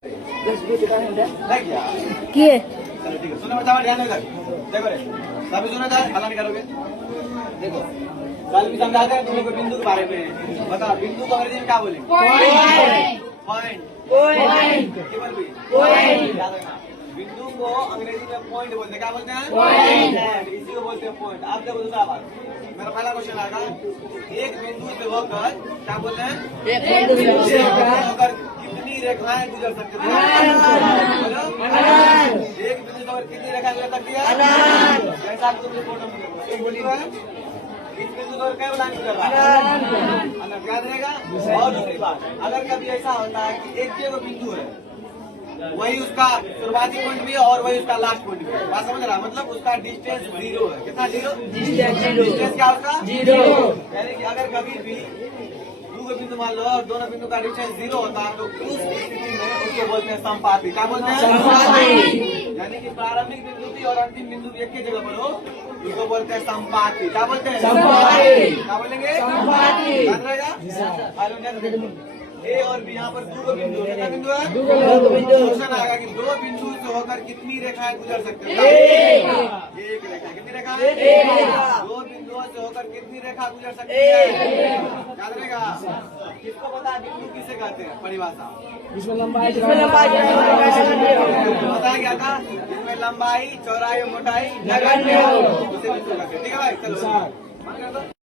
किए चलो ठीक है, सुनो बताओ ध्यान इधर देखो रे सभी सुना था हल्ला नहीं करोगे। देखो कल भी समझाते हैं तुम लोग को बिंदु के बारे में। बताओ बिंदु को अंग्रेजी में क्या बोलेंगे? पॉइंट। केवल भी याद रखना, बिंदु को अंग्रेजी में पॉइंट बोलते हैं। क्या बोलते हैं? पॉइंट। इसी को बोलते हैं पॉइंट। आप देखो दूसरा बात, मेरा पहला क्वेश्चन आएगा, एक बिंदु से होकर क्या बोलते हैं? एक बिंदु से होकर कितनी रेखाएं गुजर सकती है? एक बिंदु से होकर कितनी रेखाएं गुजर सकती है? जैसा आप तुम फोटो में देखो, एक बिंदु है, इस बिंदु से क्या लाइन गुजर रहा है? याद रहेगा। और दूसरी बात, अगर कभी ऐसा होता है कि एक जो बिंदु है वही उसका शुरुआती पॉइंट भी है और वही उसका लास्ट पॉइंट भी है। बात समझ रहा है? मतलब उसका डिस्टेंस 0 है। कितना 0? डिस्टेंस क्या उसका? 0। यानी कि अगर कभी भी दो बिंदु मान लो और दोनों बिंदु का डिस्टेंस 0 होता है तो उस स्थिति में उसको बोलते हैं संपाती। क्या बोलते हैं? यानी कि प्रारंभिक बिंदु भी और अंतिम बिंदु भी एक ही जगह पर हो, उसको बोलते हैं संपाती। क्या बोलते हैं? क्या बोलेंगे? याद रहेगा। ए और बी यहाँ पर दो बिंदु, कितना बिंदु है? दो बिंदु। क्वेश्चन आएगा कि दो बिंदु से होकर कितनी रेखाएं गुजर सकते हैं? एक रेखा। कितनी रेखा? दो बिंदुओं से होकर कितनी रेखा गुजर सकती है? याद रहेगा। किसको पता है बिंदु किसे कहते हैं? परिभाषा इसमें लंबाई बताया गया था, इसमें लंबाई, चौड़ाई, मोटाई नगण्य हो, उसे बिंदु कहते हैं। ठीक है भाई, चलो।